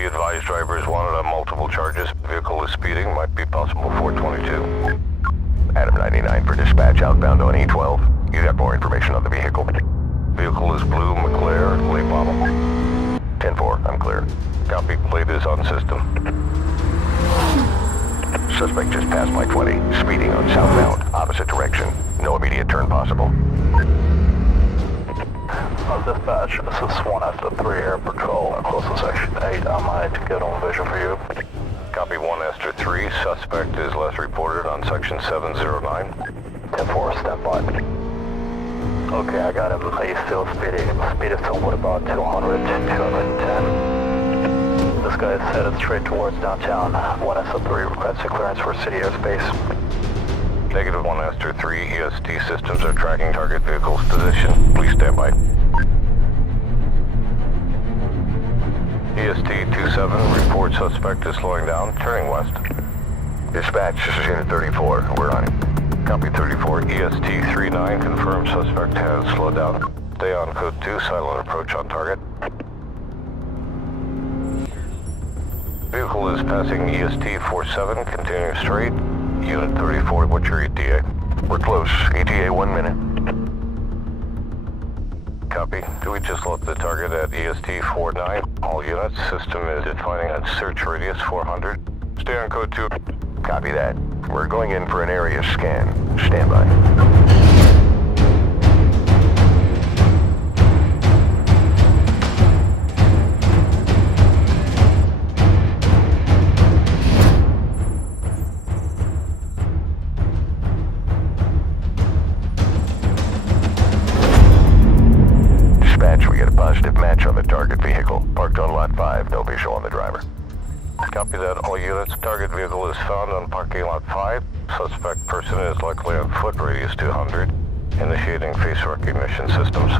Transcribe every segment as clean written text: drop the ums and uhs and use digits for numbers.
Be advised, drivers wanted on multiple charges. Vehicle is speeding, might be possible 422. Adam 99 for dispatch outbound on E12. You got more information on the vehicle? Vehicle is blue, McLaren, late model. 10-4, I'm clear. Copy, plate is on system. Suspect just passed my 20, speeding on southbound, opposite direction. No immediate turn possible. Dispatch, this is 1 after 3 Air Patrol, close to section 8. I might get on visual for you. Copy 1 Esther 3, suspect is last reported on section 709. 10-4, stand by. Okay, I got him. He's still speeding. Speed is somewhat about 200, 210. This guy is headed straight towards downtown. 1 Esther 3 requesting clearance for city airspace. Negative 1 Esther 3, EST systems are tracking target vehicle's position. Please stand by. EST 27, report suspect is slowing down, turning west. Dispatch, this is Unit 34. We're on it. Copy 34, EST 39, confirmed suspect has slowed down. Stay on code 2, silent approach on target. Vehicle is passing EST 47, continuing straight. Unit 34, what's your ETA? We're close. ETA 1 minute. Copy. Do we just left the target at EST 49? All units, system is defining a search radius 400. Stay on code 2. Copy that. We're going in for an area scan. Stand by. We get a positive match on the target vehicle. Parked on lot 5, no visual on the driver. Copy that, all units. Target vehicle is found on parking lot 5. Suspect person is likely on foot, radius 200. Initiating face recognition systems.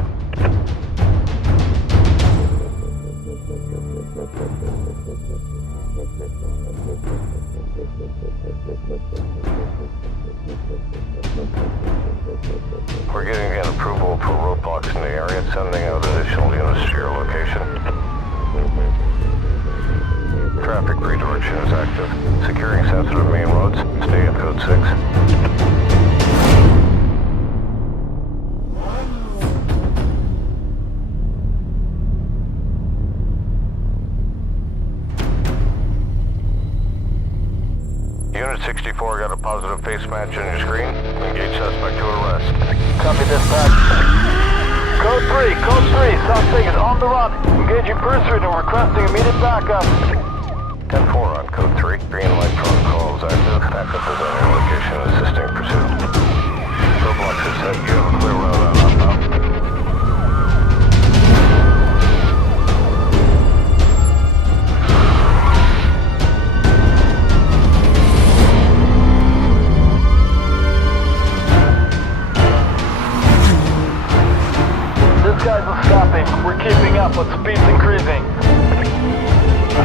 We're getting an approval for roadblocks in the area, sending out additional units to your location. Traffic redirection is active. Securing sensitive main roads. Stay in code 6. Unit 64 got a positive face match on your screen. Engage suspect to arrest. Copy dispatch. Code 3, suspect is on the run. Engaging pursuit and requesting immediate backup. 10-4 on code 3. Green light protocol is active. Backup is on your location assisting pursuit. Roadblocks is set. You have a clear route on outbound. This guy's not stopping. We're keeping up, but speed's increasing.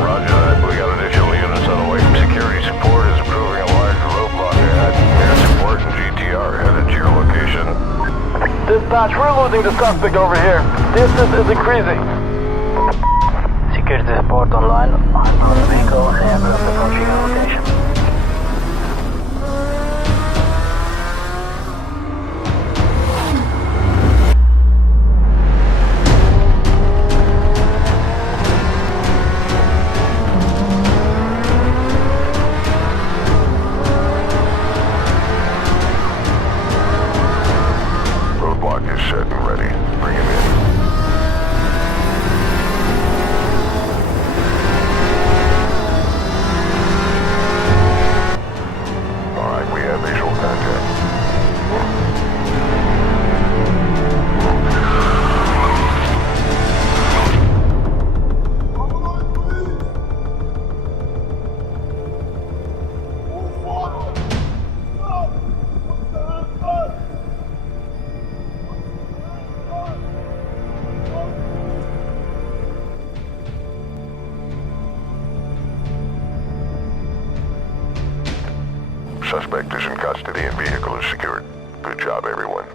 Roger that. We got additional units on the way. Security support is approving a large roadblock ahead. Air support and GTR headed to your location. Dispatch, we're losing the suspect over here. Distance is increasing. Security support online. On the vehicle, ambulance approaching your location. Is set and ready. Bring him in. All right, we have visual contact. Suspect is in custody and vehicle is secured. Good job, everyone.